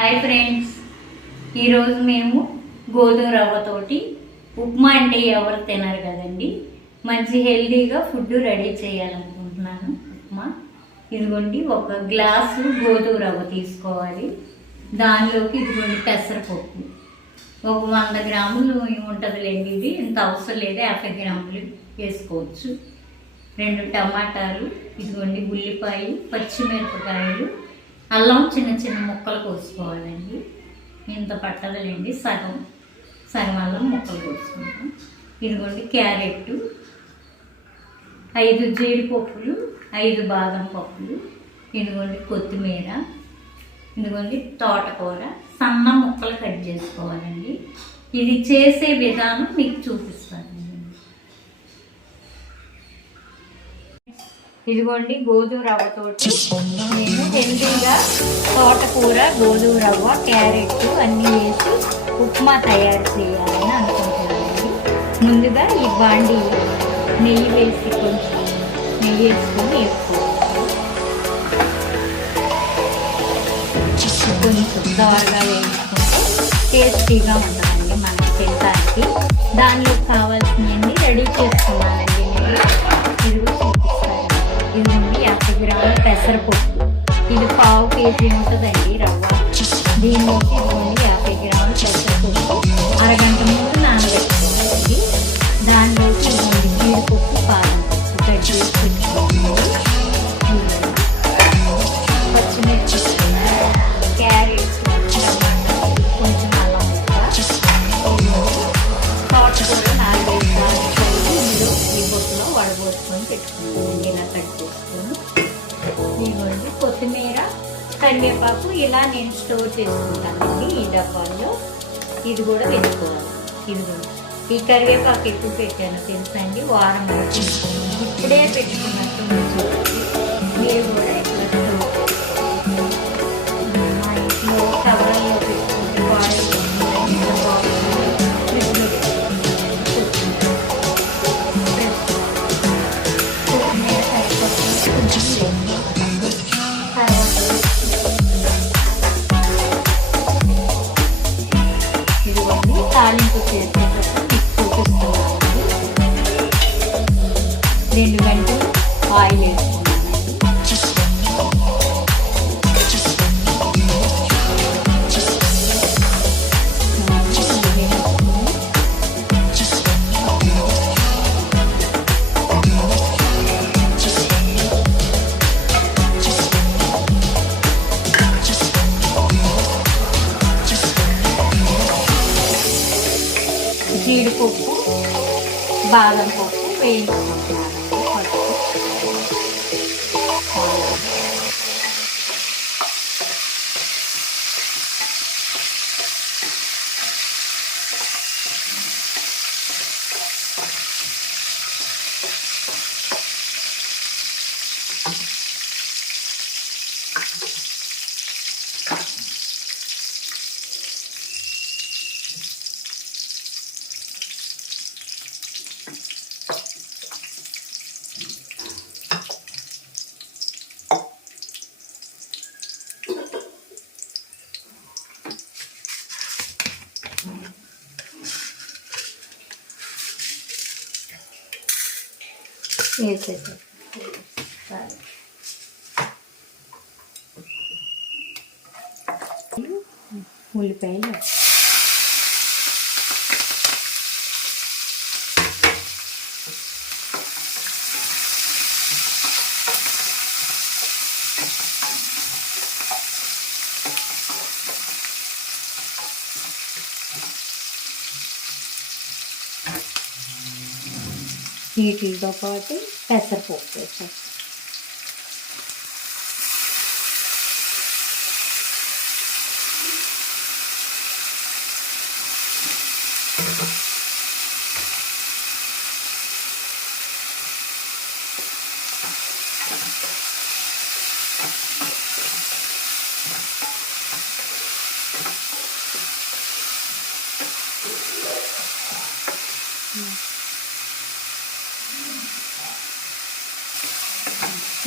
Hi friends, ఈరోజు మేము గోధుమ రవ్వతోటి ఉప్మా అంటే ఎవరు తినరు కదండి, మంచి హెల్తీగా ఫుడ్ రెడీ చేయాలనుకుంటున్నాను. ఉప్మా ఇదిగోండి, ఒక గ్లాసు గోధుమ రవ్వ తీసుకోవాలి. దానిలోకి ఇదిగోండి పెసరపప్పు ఒక 100 గ్రాములు ఉంటుందిలేండి. ఇది ఇంత అవసరం లేదు, 50 గ్రాములు వేసుకోవచ్చు. 2 టమాటాలు, ఇదిగోండి ఉల్లిపాయ, పచ్చిమిరపకాయలు, అల్లం చిన్న చిన్న ముక్కలు కోసుకోవాలండి. ఇంత పట్టదులేండి, సగం అల్లం ముక్కలు కోసుకుంటాం. ఇదిగోండి క్యారెట్, 5 జీడిపప్పులు, 5 బాదం పప్పులు, ఇదిగోండి కొత్తిమీర, ఇదిగోండి తోటకూర సన్న ముక్కలు కట్ చేసుకోవాలండి. ఇది చేసే విధానం మీకు చూపిస్తాను. ఇదిగోండి గోధుమ రవ్వతోటి నేను హెల్తీగా తోటకూర, గోధుమ రవ్వ, క్యారెట్ అన్నీ వేసి ఉప్మా తయారు చేయాలని అనుకుంటున్నానండి. ముందుగా ఈ బాండి నెయ్యి వేసి కొంచెం నెయ్యి వేసుకొని వేసుకోవాలి. కొంచెం దోరగా వేసుకుంటే టేస్టీగా ఉంటుందండి మనకి తినడానికి. దానిలో కావాల్సినవన్నీ రెడీ చేసుకున్నానండి నేను. ఇదిగో చూపిస్తాను. ఇదిగోండి 50 గ్రాముల పెసరపప్పు, ఇది 1/2 కేజీ ఉంటుందండి రవ్వ. దీనిలోకి ఇదిగోండి 50 గ్రాముల పెసరపప్పు అరగంట ముందు నానబెట్టుకోవాలి. దానిలోకి ఇదిగోండి జీడిపప్పు, బాదం పప్పు కట్ చేసి పెట్టుకోవాలి. పచ్చిమిర్చి, క్యారెట్, టమాటా, కొంచెం అల్లం ముక్క, తోటకూర 4-5 సార్లు ఇందులో ఈ బొట్టులో వడబోసుకొని పెట్టుకుంటామండి. ఇలా కట్ చేసుకొని ఇదిగోండి కొత్తిమీర, కరివేపాకు ఇలా నేను స్టోర్ చేసుకుంటానండి ఈ డబ్బాల్లో. ఇది కూడా వేసుకోవాలి. ఇదిగోండి ఈ కరివేపాకు ఎక్కువ పెట్టాను తెలుసండి, వారం రోజులు ఇప్పుడే పెట్టుకున్నట్టు మీరు కూడా ఇట్లా మా ఇంట్లో కవర్లో పెట్టుకుంటే ఇదిగోండి తాలింపు చేసేటప్పుడు మీకు చూపిస్తున్నానండి. 2 గంటలు ఆయిల్ వేసుకున్నానండి. జీడిపప్పు, బాదం పప్పు వేయించుకుంటున్నానండి. వేసేసాను ఉల్లిపాయలు, వీటితో పాటు పెసరపప్పు వేసాను.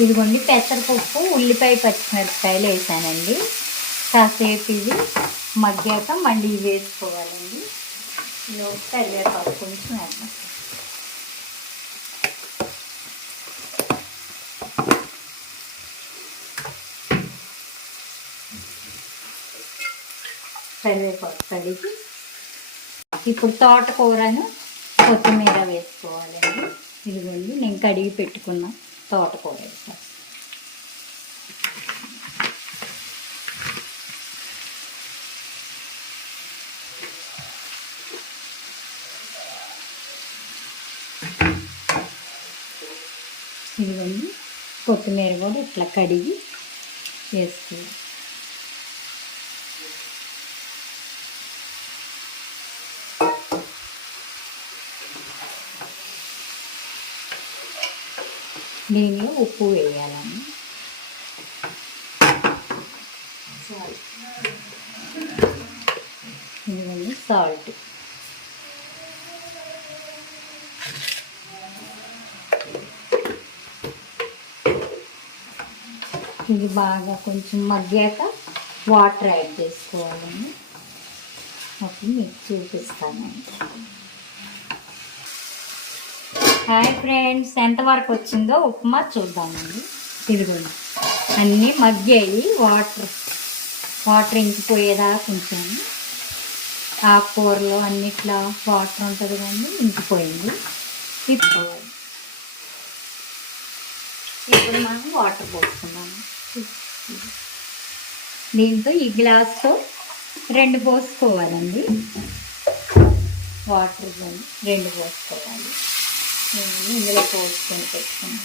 ఇదిగోండి పెసరపప్పు, ఉల్లిపాయ, పచ్చిమిరపకాయలు వేసానండి. 2 నిమిషాలు మగ్గనివ్వాలి. 2 నిమిషాలు మగ్గిన తర్వాత దీనిలోకి 1 గ్లాసు నీళ్ళు వేసుకోవాలి. 1 గ్లాసు నీళ్ళు వేసుకొని 1 నిమిషం మగ్గనివ్వాలి. కాసేపు ఇది మగ్గాక మళ్ళీ వేసుకోవాలండి. కరివేపాకు కొంచెం వేద్దాం. కరివేపాకు కడిగి ఇప్పుడు తోటకూరను కొత్తిమీర వేసుకోవాలండి. ఇదిగోండి నేను కడిగి పెట్టుకున్న తోటకూర వేస్తాను. ఇదిగోండి కొత్తిమీర కూడా ఇట్లా కడిగి వేసుకోవాలి. దీనిలో ఉప్పు వేయాలండి. ఇదిగోండి సాల్ట్. ఇది బాగా కొంచెం మగ్గాక వాటర్ యాడ్ చేసుకోవాలండి. అప్పుడు మీకు చూపిస్తానండి. హాయ్ ఫ్రెండ్స్, ఎంతవరకు వచ్చిందో ఉప్మా చూద్దామండి. ఇదిగోండి అన్నీ మగ్గాయి. వాటర్ ఇంకిపోయేదాకా కొంచెం ఆకుకూరలో అన్నిట్లో వాటర్ ఉంటుంది కానీ ఇంకిపోయింది. తిప్పుకోవాలి. ఇప్పుడు మనం వాటర్ పోసుకున్నాము. దీంతో ఈ గ్లాస్తో 2 పోసుకోవాలండి. వాటర్ 2 పోసుకోవాలి. ఇందులో పోసుకొని పెట్టుకున్నాం.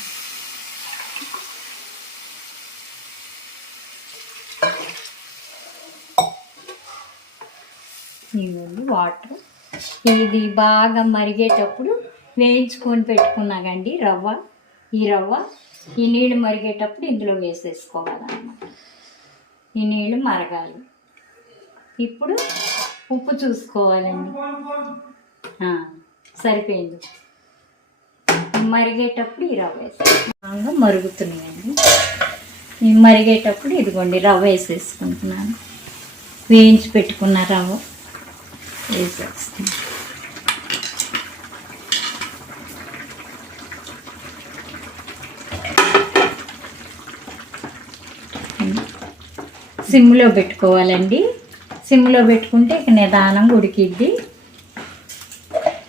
ఇవ్వండి వాటర్. ఇది బాగా మరిగేటప్పుడు వేయించుకొని పెట్టుకున్నాకండి రవ్వ. ఈ నీళ్ళు మరిగేటప్పుడు ఇందులో వేసేసుకోవాలన్నమాట. ఈ నీళ్ళు మరగాలి. ఇప్పుడు ఉప్పు చూసుకోవాలండి. సరిపోయింది. మరిగేటప్పుడు ఈ రవ్వ వేసేసి మరుగుతున్నాయండి. ఈ మరిగేటప్పుడు ఇదిగోండి రవ్వ వేసేసుకుంటున్నాను. వేయించి పెట్టుకున్న రవ్వ వేసేస్తున్నాను. సిమ్లో పెట్టుకోవాలండి. సిమ్లో పెట్టుకుంటే ఇక నిదానంగా ఉడికిద్ది.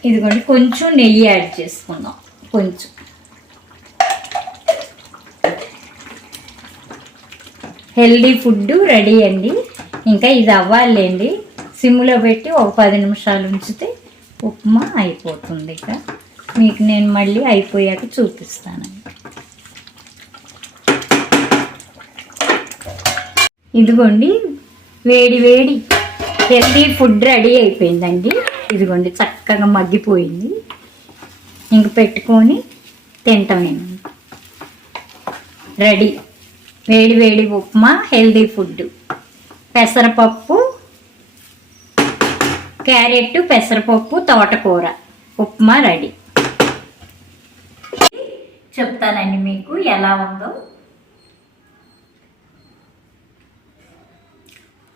ఇదిగోండి కొంచెం నెయ్యి యాడ్ చేసుకుందాం. కొంచెం హెల్దీ ఫుడ్ రెడీ అండి. ఇంకా ఇది అవ్వాలండి. సిమ్లో పెట్టి ఒక 10 నిమిషాలు ఉంచితే ఉప్మా అయిపోతుంది. ఇక మీకు నేను మళ్ళీ అయిపోయాక చూపిస్తానండి. ఇదిగోండి వేడి హెల్దీ ఫుడ్ రెడీ అయిపోయిందండి. ఇదిగోండి చక్కగా మగ్గిపోయింది. ఇంక పెట్టుకొని తింటామే. రెడీ వేడి ఉప్మా, హెల్దీ ఫుడ్. పెసరపప్పు, క్యారెట్, పెసరపప్పు, తోటకూర ఉప్మా రెడీ. చెప్తానండి మీకు ఎలా ఉందో.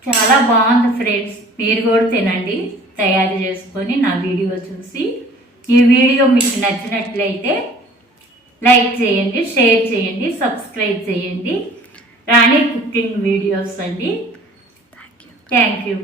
చాలా బాగుంది ఫ్రెండ్స్. మీరు కూడా తినండి తయారు చేసుకొని నా వీడియో చూసి. ఈ వీడియో మీకు నచ్చినట్లయితే లైక్ చేయండి, షేర్ చేయండి, సబ్స్క్రైబ్ చేయండి. రాణి కుకింగ్ వీడియోస్ అండి. Thank you.